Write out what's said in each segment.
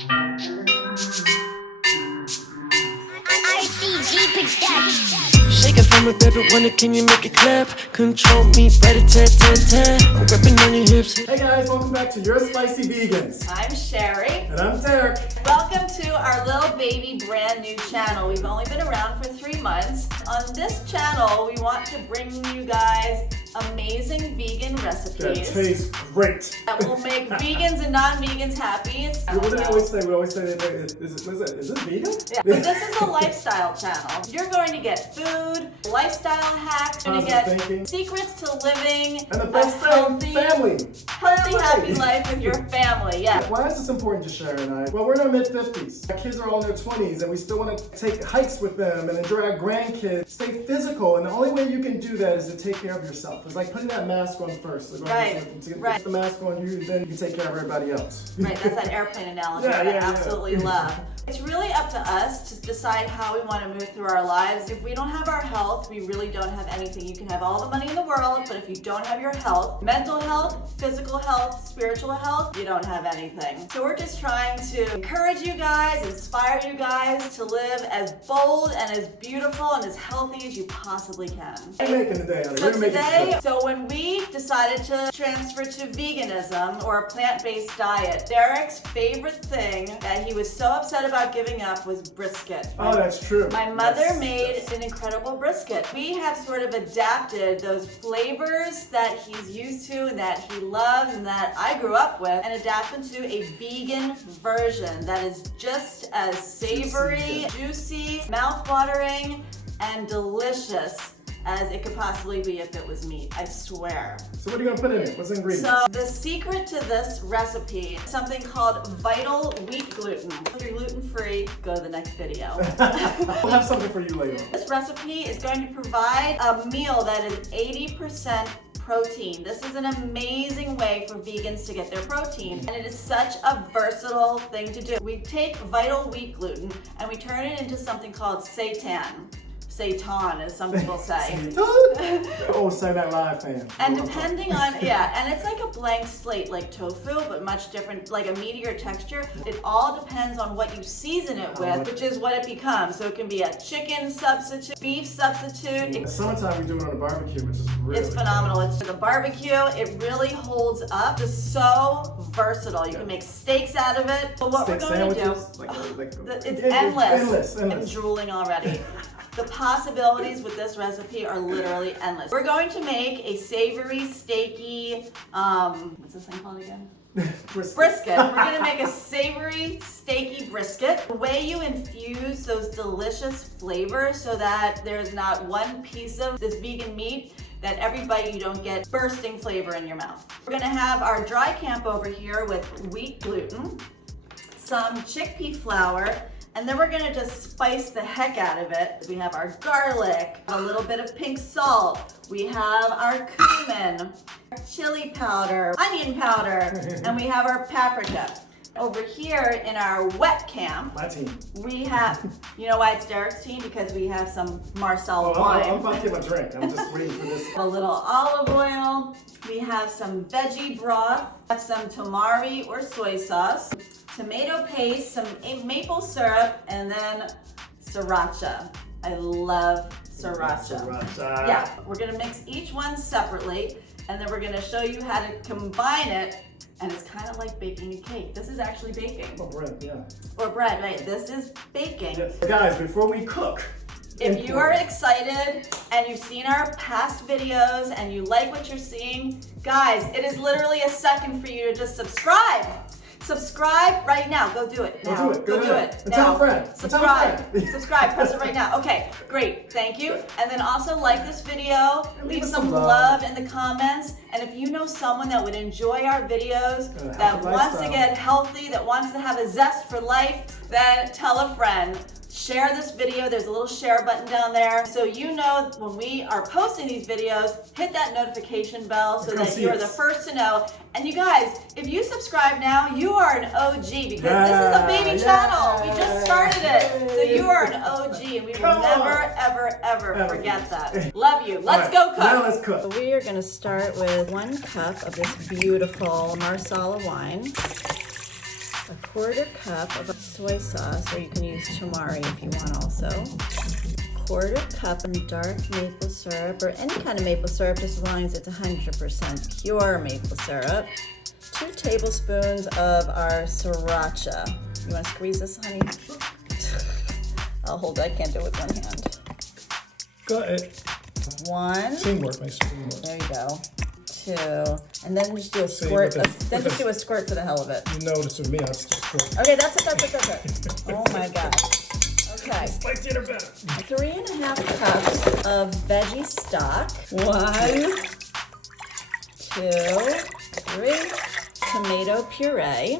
Shake it from a baby, wonder can you make it clap? Control me, rat-a-tat-tat-tat. I'm grabbing on your hips. Hey guys, welcome back to Your Spicy Vegans. I'm Sheri. And I'm Derek. Welcome to our little baby brand new channel. We've only been around for 3 months. On this channel, we want to bring you guys amazing vegan recipes. That tastes great. That will make vegans and non-vegans happy. What do we always say? We always say, is this vegan? Yeah, but this is a lifestyle channel. You're going to get food, lifestyle hacks, you're going to get thinking, secrets to living and the best healthy, family. Happy life with your family. Yeah. Why is this important to Sheri and I? Well, we're in our mid-50s. Our kids are all in their 20s, and we still want to take hikes with them and enjoy our grandkids. Stay physical, and the only way you can do that is to take care of yourself. It's like putting that mask on first. Right. To get the mask on you, then you can take care of everybody else. Right, that's that airplane analogy that I absolutely love. It's really up to us to decide how we want to move through our lives. If we don't have our health, we really don't have anything. You can have all the money in the world, but if you don't have your health, mental health, physical health, spiritual health, you don't have anything. So we're just trying to encourage you guys, inspire you guys to live as bold and as beautiful and as healthy as you possibly can. We're making the day out of it. So when we decided to transfer to veganism or a plant-based diet, Derek's favorite thing that he was so upset about giving up was brisket. Oh, that's true. My mother made an incredible brisket. We have sort of adapted those flavors that he's used to and that he loves and that I grew up with and adapt them to a vegan version that is just as savory, juicy, mouth-watering, and delicious as it could possibly be if it was meat, I swear. So what are you gonna put in it? What's the ingredients? So the secret to this recipe is something called vital wheat gluten. If you're gluten-free, go to the next video. We'll have something for you later. This recipe is going to provide a meal that is 80% protein. This is an amazing way for vegans to get their protein, and it is such a versatile thing to do. We take vital wheat gluten and we turn it into something called seitan, as some people say. Oh, Say That Live fan. And depending on, and it's like a blank slate, like tofu, but much different, like a meatier texture. It all depends on what you season it with, which is what it becomes. So it can be a chicken substitute, beef substitute. In the summertime, we do it on a barbecue, which is really It's phenomenal. It's the barbecue. It really holds up. It's so versatile. You can make steaks out of it. But what we're going to do, it's endless. I'm drooling already. The possibilities with this recipe are literally endless. We're going to make a savory, steaky, what's this thing called again? Brisket. We're going to make a savory, steaky brisket. The way you infuse those delicious flavors so that there's not one piece of this vegan meat that every bite you don't get bursting flavor in your mouth. We're going to have our dry camp over here with wheat gluten, some chickpea flour, and then we're gonna just spice the heck out of it. We have our garlic, a little bit of pink salt. We have our cumin, chili powder, onion powder, and we have our paprika. Over here in our wet camp, my team. We have, you know why it's Derek's team? Because we have some marsala wine. I'm about to get my drink. I'm just waiting for this. A little olive oil. We have some veggie broth, some tamari or soy sauce, tomato paste, some maple syrup, and then sriracha. I love sriracha. Yeah, we're gonna mix each one separately, and then we're gonna show you how to combine it. And it's kind of like baking a cake. This is actually baking. Or bread, yeah. Or bread, right? This is baking. Yes. Guys, before we cook, if you are excited and you've seen our past videos and you like what you're seeing, guys, it is literally a second for you to just subscribe. Subscribe right now. Go do it. Now. Go do it. Now. Tell a friend. Subscribe. Subscribe. Press it right now. Okay, great. Thank you. And then also like this video. Leave some love in the comments. And if you know someone that would enjoy our videos, that wants to get healthy, that wants to have a zest for life, then tell a friend. Share this video. There's a little share button down there. So you know when we are posting these videos, hit that notification bell so that you are the first to know. And you guys, if you subscribe now, you are an OG because this is a baby channel. We just started it. So you are an OG and we will never, ever forget that. Love you. Let's go cook. Now let's cook. We are going to start with 1 cup of this beautiful marsala wine. A 1/4 cup of soy sauce, or you can use tamari if you want also. 1/4 cup of dark maple syrup, or any kind of maple syrup, just as long as it's 100% pure maple syrup. 2 tablespoons of our sriracha. You want to squeeze this, honey? I'll hold it. I can't do it with one hand. Go ahead. 1. Teamwork makes teamwork. There you go. 2. And then just do a squirt. Just do a squirt for the hell of it. You notice with me, I just squirt. Okay, that's it. Oh my god. Okay. Spicy or better. 3.5 cups of veggie stock. 1, 2, 3. Tomato puree.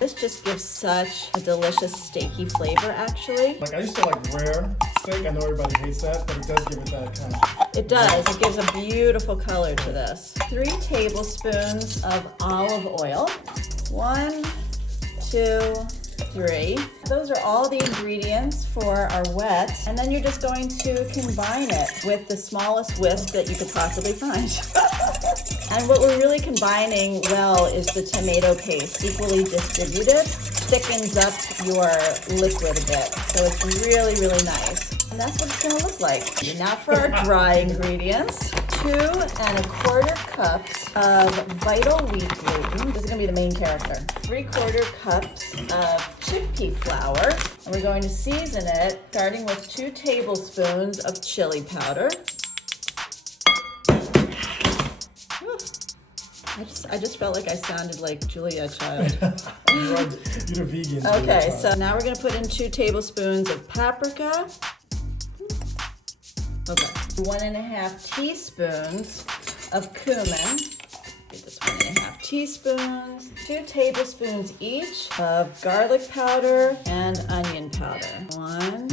This just gives such a delicious steaky flavor, actually. Like, I used to like rare steak. I know everybody hates that, but it does give it that kind of... It does. It gives a beautiful color to this. 3 tablespoons of olive oil. 1, 2, 3. Those are all the ingredients for our wet, and then you're just going to combine it with the smallest whisk that you could possibly find. And what we're really combining well is the tomato paste, equally distributed, thickens up your liquid a bit. So it's really, really nice. And that's what it's gonna look like. Now for our dry ingredients. 2.25 cups of vital wheat gluten. This is gonna be the main character. 3/4 cups of chickpea flour. And we're going to season it, starting with 2 tablespoons of chili powder. I just felt like I sounded like Julia Child. You're a vegan. Okay, so now we're gonna put in 2 tablespoons of paprika. Okay. 1.5 teaspoons of cumin. Get this 1.5 teaspoons. 2 tablespoons each of garlic powder and onion powder. 1,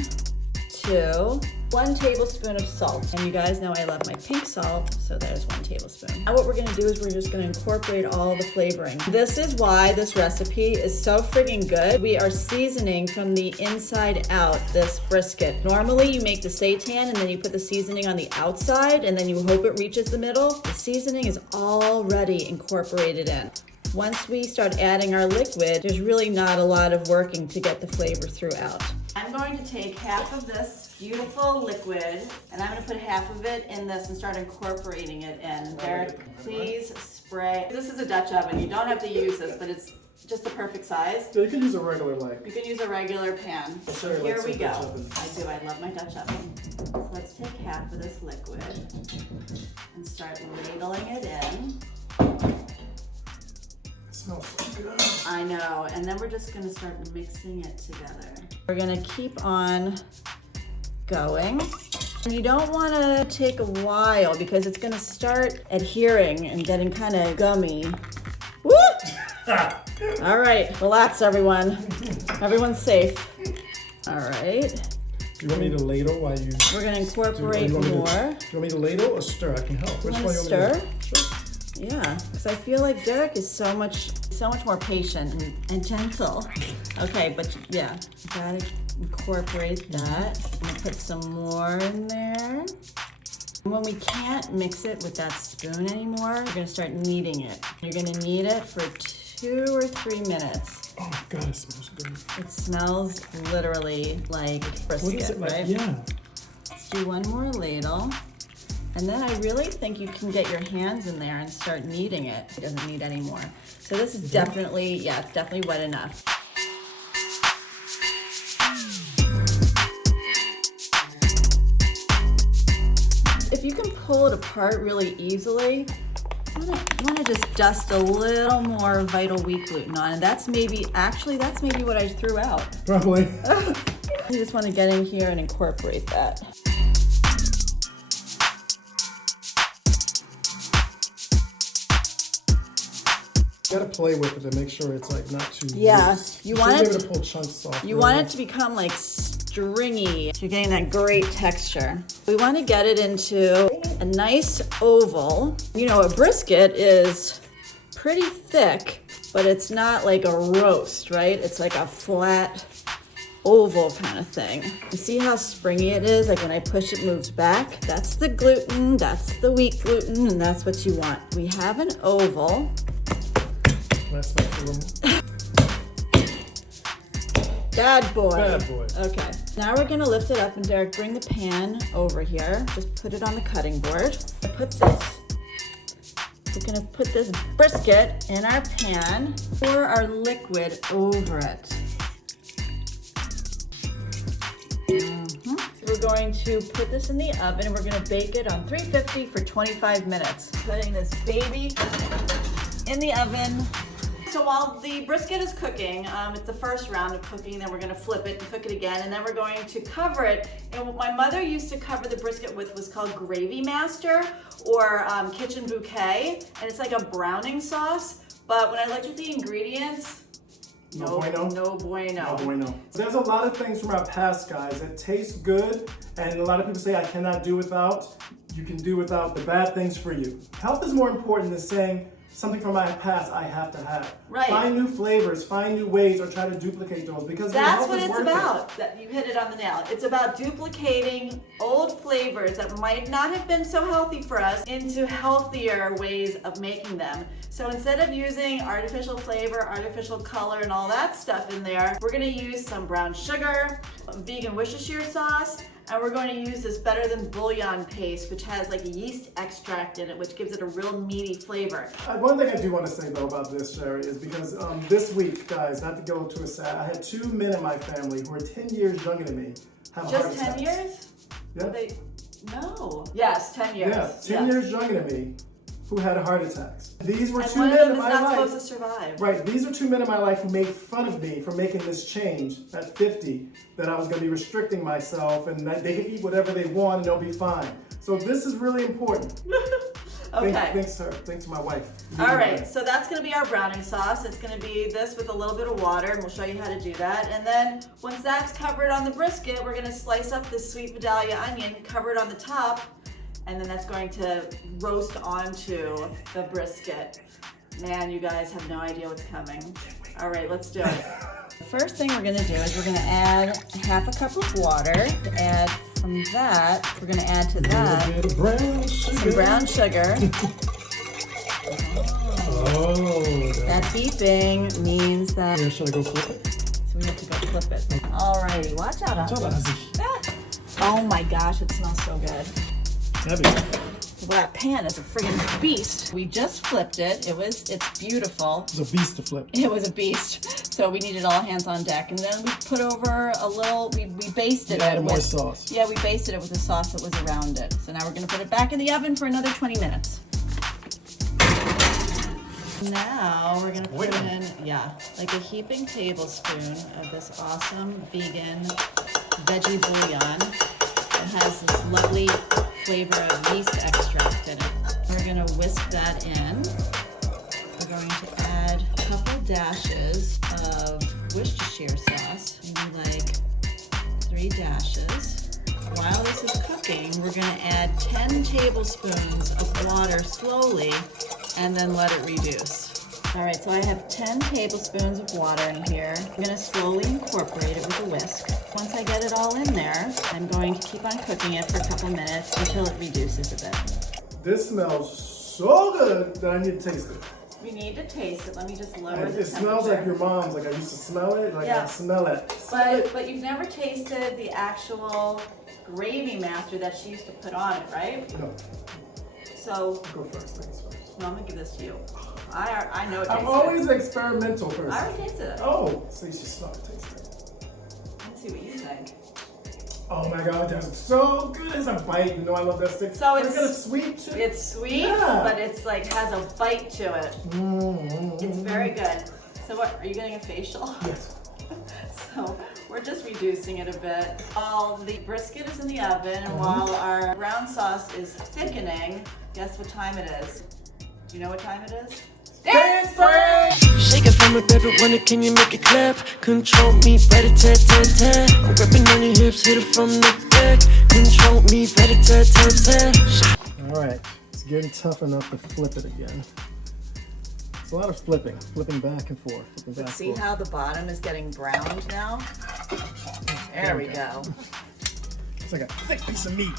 2. 1 tablespoon of salt. And you guys know I love my pink salt, so there's 1 tablespoon. Now what we're gonna do is we're just gonna incorporate all the flavoring. This is why this recipe is so friggin' good. We are seasoning from the inside out this brisket. Normally you make the seitan and then you put the seasoning on the outside and then you hope it reaches the middle. The seasoning is already incorporated in. Once we start adding our liquid, there's really not a lot of working to get the flavor throughout. I'm going to take half of this beautiful liquid and I'm going to put half of it in this and start incorporating it in. Derek, please spray. This is a Dutch oven. You don't have to use this, but it's just the perfect size. So you can use a regular like. You can use a regular pan. Sheri Here likes we a go. Dutch oven. I do. I love my Dutch oven. So let's take half of this liquid and start ladling it in. Smells so good. I know, and then we're just gonna start mixing it together. We're gonna keep on going. And you don't wanna take a while because it's gonna start adhering and getting kind of gummy. Woo! All right, relax everyone. Everyone's safe. All right. Do you want me to ladle while you... We're gonna incorporate more. Do you want me to ladle or stir? I can help. Which one you want Stir? me to do? Sure. Yeah, because I feel like Derek is so much more patient and gentle. Okay, but yeah, you gotta incorporate that. I'm gonna put some more in there. And when we can't mix it with that spoon anymore, we're gonna start kneading it. You're gonna knead it for 2 or 3 minutes. Oh my God, it smells good. It smells literally like brisket, What is it like? right? Yeah. Let's do one more ladle. And then I really think you can get your hands in there and start kneading it. It doesn't need any more. So this is definitely, yeah, it's definitely wet enough. If you can pull it apart really easily, you want to just dust a little more vital wheat gluten on. And that's maybe what I threw out. Probably. You just want to get in here and incorporate that. You gotta play with it to make sure it's like not too loose. You want should it be able to pull chunks off. You want it to become like stringy. So you're getting that great texture. We want to get it into a nice oval. You know, a brisket is pretty thick, but it's not like a roast, right? It's like a flat oval kind of thing. You see how springy it is? Like when I push it moves back. That's the gluten, that's the wheat gluten, and that's what you want. We have an oval. Let's make a little. Bad boy. Bad boy. Okay. Now we're gonna lift it up, and Derek, bring the pan over here. Just put it on the cutting board. We're gonna put this brisket in our pan. Pour our liquid over it. So we're going to put this in the oven, and we're gonna bake it on 350 for 25 minutes. Putting this baby in the oven. So while the brisket is cooking, it's the first round of cooking, then we're gonna flip it and cook it again, and then we're going to cover it. And what my mother used to cover the brisket with was called Gravy Master or Kitchen Bouquet, and it's like a browning sauce. But when I looked at the ingredients, no bueno. There's a lot of things from our past, guys, that taste good, and a lot of people say I cannot do without. You can do without the bad things for you. Health is more important than saying something from my past I have to have. Right. Find new flavors, find new ways, or try to duplicate those, because that's what it's about. You hit it on the nail. It's about duplicating old flavors that might not have been so healthy for us into healthier ways of making them. So instead of using artificial flavor, artificial color, and all that stuff in there, we're gonna use some brown sugar, vegan Worcestershire sauce, and we're going to use this Than Bouillon paste, which has like a yeast extract in it, which gives it a real meaty flavor. One thing I do want to say though about this, Sheri, is because this week, guys, not to go to a sad, I had 2 men in my family who are 10 years younger than me have heart attacks. Just 10 years? Yeah. No. Yes, 10 years. Yeah, 10 years younger than me who had heart attacks. These were and 2 one men of them in is my not life. supposed to survive. Right, these are 2 men in my life who made fun of me for making this change at 50, that I was going to be restricting myself and that they can eat whatever they want and they'll be fine. So this is really important. Okay. Thanks to her. Thanks to my wife. All right, so that's going to be our browning sauce. It's going to be this with a little bit of water, and we'll show you how to do that. And then once that's covered on the brisket, we're going to slice up this sweet Vidalia onion, cover it on the top, and then that's going to roast onto the brisket. Man, you guys have no idea what's coming. All right, let's do it. The first thing we're gonna do is we're gonna add half a cup of water. To add from that, we're gonna add to that some brown sugar. That beeping means that. Yeah, should I go flip it? So we have to go flip it. Alrighty, watch out. Oh my gosh, it smells so good. Heavy. Well, that pan is a friggin' beast. We just flipped it. It's beautiful. It's a beast to flip. It was a beast. So we needed all hands on deck. And then we put over a little, we basted it added with more sauce. Yeah, we basted it with the sauce that was around it. So now we're gonna put it back in the oven for another 20 minutes. Now we're gonna put in, like a heaping tablespoon of this awesome vegan veggie bouillon. It has this lovely flavor of yeast extract in it. We're gonna whisk that in. We're going to add a couple dashes of Worcestershire sauce, maybe like 3 dashes. While this is cooking, we're gonna add 10 tablespoons of water slowly and then let it reduce. All right, so I have 10 tablespoons of water in here. I'm gonna slowly incorporate it with a whisk. Once I get it all in there, I'm going to keep on cooking it for a couple minutes until it reduces a bit. This smells so good that I need to taste it. We need to taste it. Let me just lower the temperature. It smells like your mom's, like I used to smell it, like I smell it. But you've never tasted the actual gravy master that she used to put on it, right? No. So. Go first, ladies first. No, I'm gonna give this to you. I know it tastes I'm always an experimental person. I already tasted it. Oh, so you should smell it, taste it. Let's see what you think. Oh my God, that's so good. It's a bite. You know I love that stick. So it's got a sweet too. It's sweet, but it's like has a bite to it. It's very good. So what, are you getting a facial? Yes. So we're just reducing it a bit. While the brisket is in the oven and while our brown sauce is thickening, guess what time it is? Do you know what time it is? Dance break! Shake it from a baby, wonder can you make it clap? Control me, rat-a-tat-tat-tat. I'm grabbing on your hips, hit it from the back. Control me, rat-a-tat-tat-tat. All right, it's getting tough enough to flip it again. It's a lot of flipping back and forth, See how the bottom is getting browned now? There we go. It's like a thick piece of meat.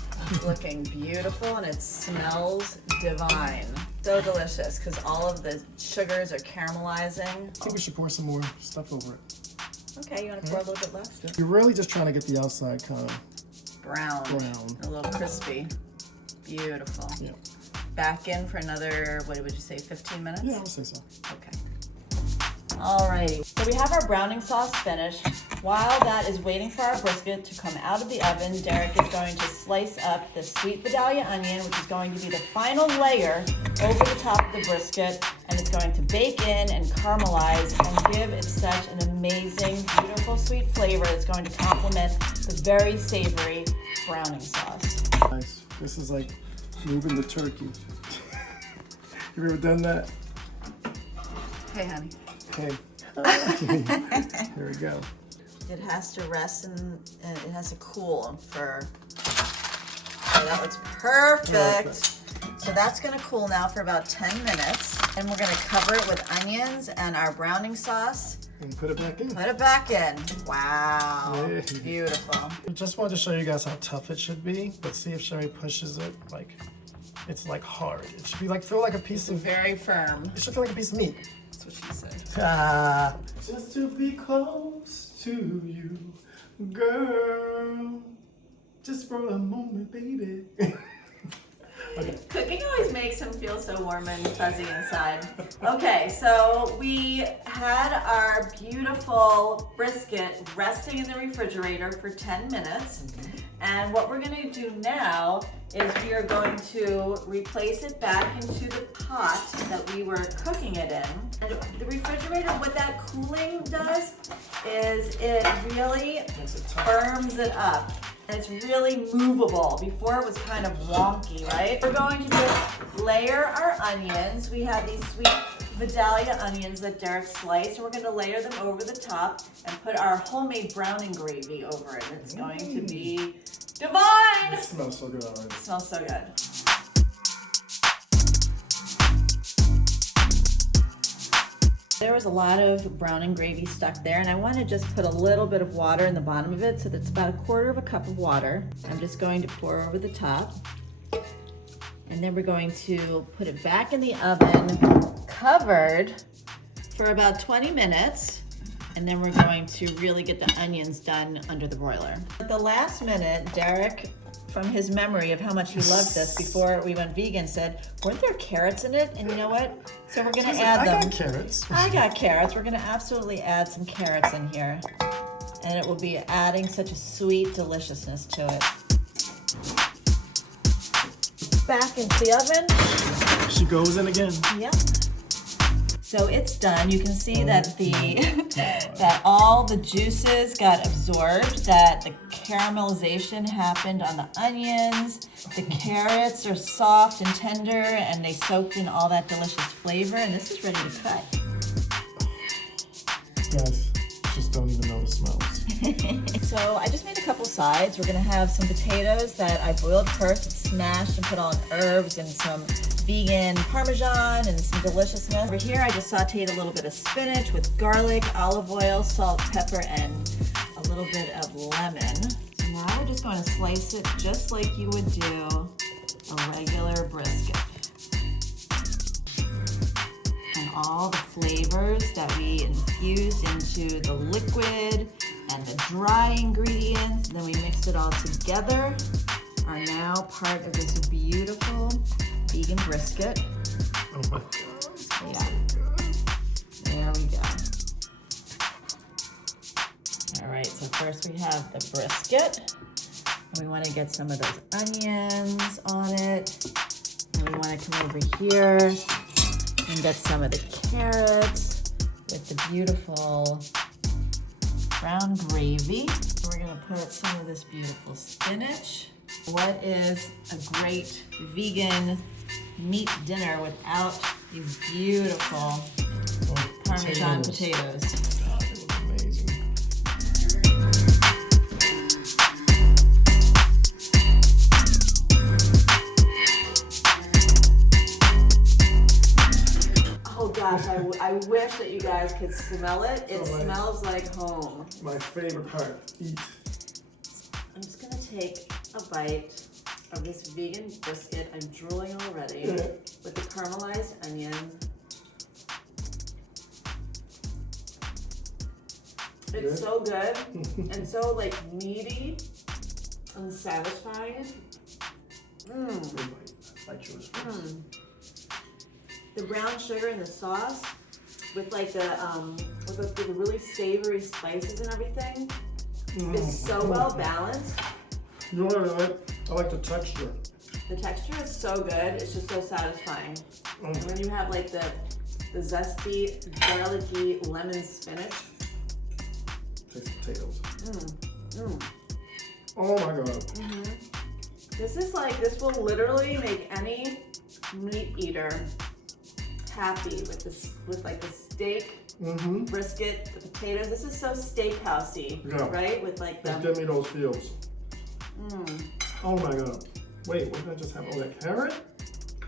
Looking beautiful, and it smells divine. So delicious because all of the sugars are caramelizing. I think we should pour some more stuff over it. Okay, you want to pour a little bit less? You're really just trying to get the outside kind of Brown. A little crispy. Beautiful. Yeah. Back in for another, what would you say, 15 minutes? Yeah, I would say so. Okay. Alrighty, so we have our browning sauce finished. While that is waiting for our brisket to come out of the oven, Derek is going to slice up the sweet Vidalia onion, which is going to be the final layer over the top of the brisket, and it's going to bake in and caramelize and give it such an amazing, beautiful, sweet flavor that's going to complement the very savory browning sauce. Nice. This is like moving the turkey. You ever done that? Hey, honey. Hey. Here we go. It has to rest and it has to cool for, okay, that looks perfect. So that's gonna cool now for about 10 minutes. And we're gonna cover it with onions and our browning sauce. And put it back in. Put it back in. Wow, Yeah. beautiful. I just wanted to show you guys how tough it should be, but see if Sheri pushes it, like, it's like hard. It should be like, feel like a piece of, Very firm. it should feel like a piece of meat. That's what she said. Ah. Just to be close to you, girl. Just for a moment, baby. Okay. Cooking always makes him feel so warm and fuzzy inside. Okay, so we had our beautiful brisket resting in the refrigerator for 10 minutes. And what we're gonna do now is we are going to replace it back into the pot that we were cooking it in. And the refrigerator, what that cooling does is it really firms it up. And it's really movable. Before it was kind of wonky, right? We're going to just layer our onions. We have these sweet Vidalia onions that Derek sliced, and we're going to layer them over the top and put our homemade browning gravy over it. It's going to be divine! It smells so good already. It smells so good. There was a lot of browning gravy stuck there, and I want to just put a little bit of water in the bottom of it, so that's about 1/4 cup of water. I'm just going to pour over the top. And then we're going to put it back in the oven, covered for about 20 minutes. And then we're going to really get the onions done under the broiler. At the last minute, Derek, from his memory of how much he loved this before we went vegan, said, weren't there carrots in it? And you know what? So we're gonna add them. I got carrots. I got carrots. We're gonna absolutely add some carrots in here. And it will be adding such a sweet deliciousness to it. Back into the oven. She goes in again. Yep. So it's done. You can see that that all the juices got absorbed, that the caramelization happened on the onions. The carrots are soft and tender, and they soaked in all that delicious flavor, and this is ready to cut. Guys, just don't even know the smells. So I just made a couple sides. We're gonna have some potatoes that I boiled first and smashed and put on herbs and some vegan Parmesan and some deliciousness. Over here, I just sauteed a little bit of spinach with garlic, olive oil, salt, pepper, and a little bit of lemon. So now we're just going to slice it just like you would do a regular brisket. And all the flavors that we infused into the liquid and the dry ingredients, then we mixed it all together, are now part of this beautiful vegan brisket. Oh my God. Yeah. There we go. All right, so first we have the brisket. And we want to get some of those onions on it. And we want to come over here and get some of the carrots with the beautiful brown gravy. We're going to put some of this beautiful spinach. What is a great vegan meat dinner without these beautiful Parmesan potatoes? God, it was amazing. Oh gosh, I wish that you guys could smell it. It Oh, smells like home. My favorite part, eat. I'm just gonna take a bite of this vegan brisket. I'm drooling already with the caramelized onion. It's so good and so like meaty and satisfying. The brown sugar in the sauce with like with the really savory spices and everything is so well balanced. You know what I like? I like the texture. The texture is so good. It's just so satisfying. And when you have like the zesty, garlicky lemon spinach. Taste potatoes. Oh my god. This will literally make any meat eater happy with like the steak, brisket, the potatoes. This is so steakhousey, right? With like the. Give me those feels. Oh my god. Wait, what did I just have? Oh, that carrot?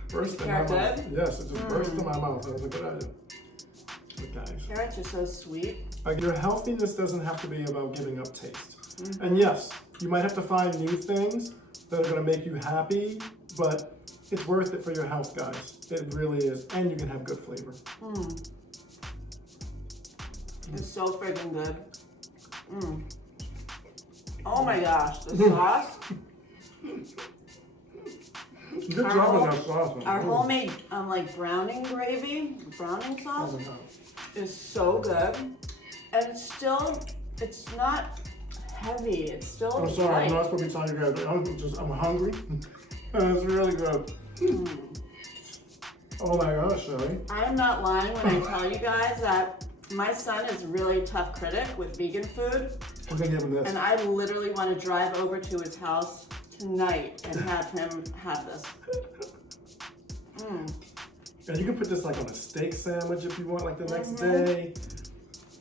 Burst in my mouth. Yes, it just burst in my mouth. That was a good idea. But guys. Carrots are so sweet. Like, your healthiness doesn't have to be about giving up taste. And yes, you might have to find new things that are going to make you happy, but it's worth it for your health, guys. It really is. And you can have good flavor. It's so freaking good. Oh my gosh, the sauce. Good job on that sauce. Our homemade like browning gravy, browning sauce is so good. And it's not heavy. It's still I'm sorry, light. I'm not supposed to be telling you guys. I'm hungry. It's really good. Oh my gosh, Sheri. I am not lying when I tell you guys that my son is a really tough critic with vegan food. We're gonna give him this. And I literally want to drive over to his house tonight and have him have this. And you can put this like on a steak sandwich if you want, like the next day.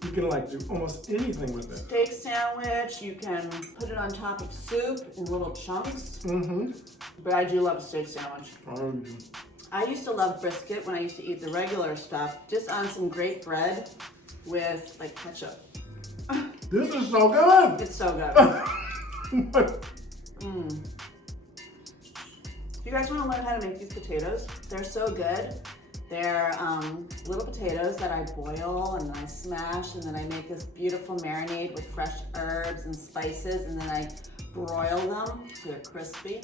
You can like do almost anything with it. Steak sandwich, you can put it on top of soup in little chunks. But I do love a steak sandwich. I used to love brisket when I used to eat the regular stuff, just on some great bread with like ketchup. This is so good! It's so good. If you guys want to learn how to make these potatoes, they're so good. They're little potatoes that I boil and then I smash and then I make this beautiful marinade with fresh herbs and spices and then I broil them so they're crispy.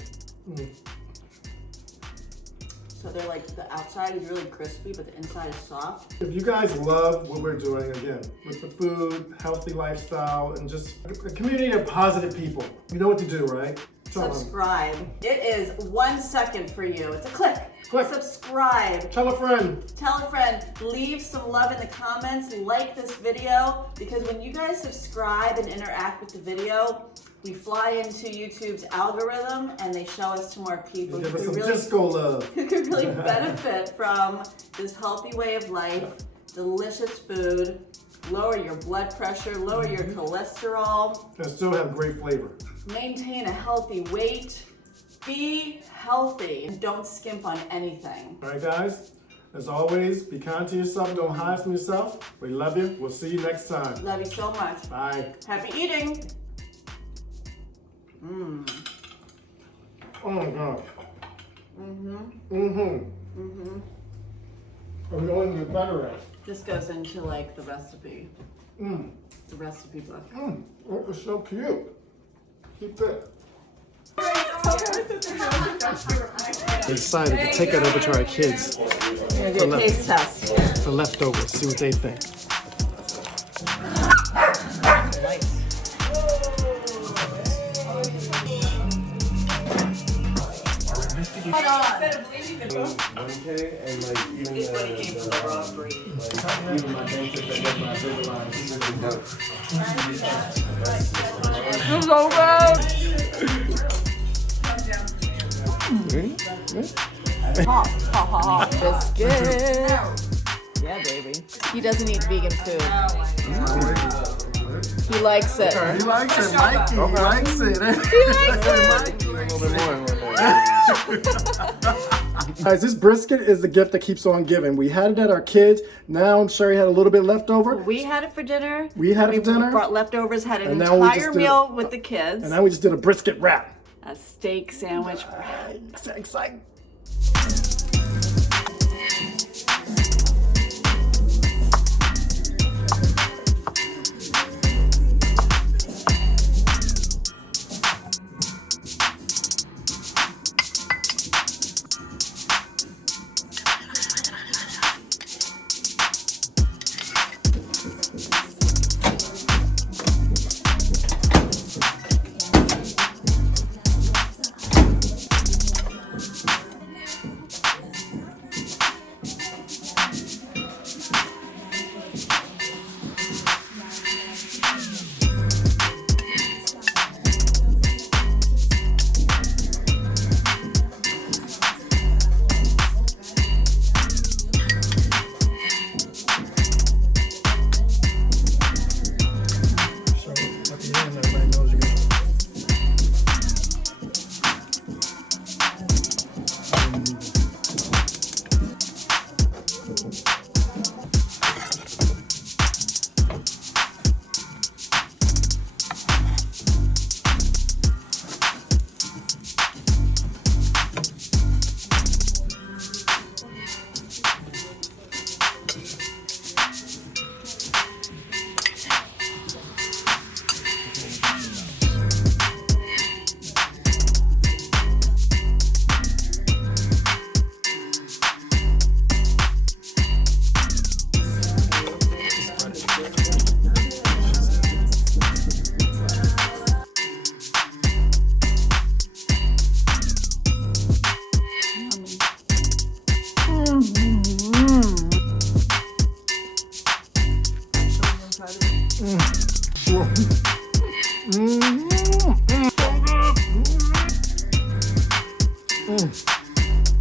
So they're like, the outside is really crispy, but the inside is soft. If you guys love what we're doing, again, with the food, healthy lifestyle, and just a community of positive people, you know what to do, right? Subscribe. It is 1 second for you. It's a click. Click. Subscribe. Tell a friend. Tell a friend. Leave some love in the comments. Like this video, because when you guys subscribe and interact with the video, we fly into YouTube's algorithm and they show us to more people Give us some disco love. who could really benefit from this healthy way of life, delicious food, lower your blood pressure, lower your cholesterol. And still have great flavor. Maintain a healthy weight. Be healthy and don't skimp on anything. All right, guys. As always, be kind to yourself. Don't hide from yourself. We love you. We'll see you next time. Love you so much. Bye. Happy eating. Oh my God. Are we going to get better at? This goes into like the recipe. The recipe book. It was so cute. Keep it. We decided to take it over to our kids. We're gonna do a taste test. For leftovers, see what they think. Hold on. And like even It's when it came from the raw breed. even my dentist that does my Invisalign, he says it It's so good. Biscuit. Yeah, baby. He doesn't eat vegan food. He likes it. He likes it, Mikey. He likes it. He likes it. Guys, this brisket is the gift that keeps on giving. We had it at our kids. Now Sheri had a little bit left over. We had it for dinner. We had it for dinner. Brought leftovers, had an And now we entire just meal with the kids. And now we just did a brisket wrap. a steak sandwich. So exciting.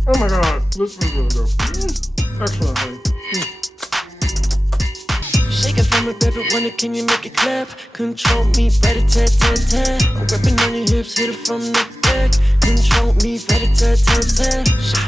Oh my god, this is really good. Excellent, honey. Shake it from a baby, wonder can you make it clap? Control me, rat-a-tat-tat-tat. I'm grabbing on your hips, hit it from the back. Control me, rat-a-tat-tat-tat.